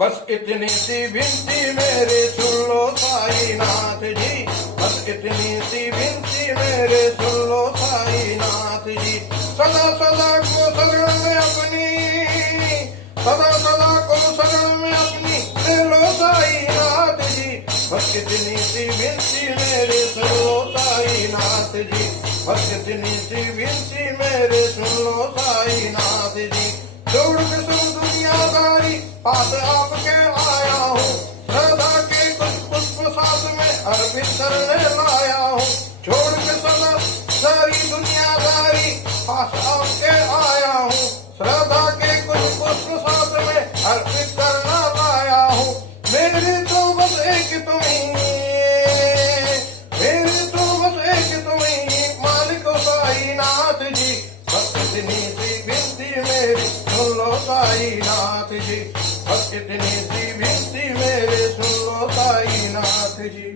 बस इतनी सी विनती मेरे सुन लो साईनाथ जी, बस इतनी सी विनती मेरे सुन लो साईनाथ जी। सदा सदा को शरण में अपनी, सदा सदा को शरण में अपनी ले लो साईनाथ जी, बस इतनी सी विनती मेरे सुन लो साईनाथ जी, बस इतनी सी विनती मेरे सुन लो साईनाथ जी। छोड़ के सब दुनियादारी पास आपके आया हूँ, श्रद्धा के कुछ पुष्प साथ में अर्पित करने लाया हूँ। छोड़ के सदा सारी दुनियादारी पास आपके आया हूँ, श्रद्धा के कुछ पुष्प साथ में अर्पित करना लाया हूँ। मेरे तो बस एक तुम ही, मेरे तो बस एक तुम ही मालिक साईनाथ जी, बस इतनी सी विनती मेरी सुन लो साईनाथ जी, बस इतनी सी विनती मेरे सुन लो साईनाथ जी।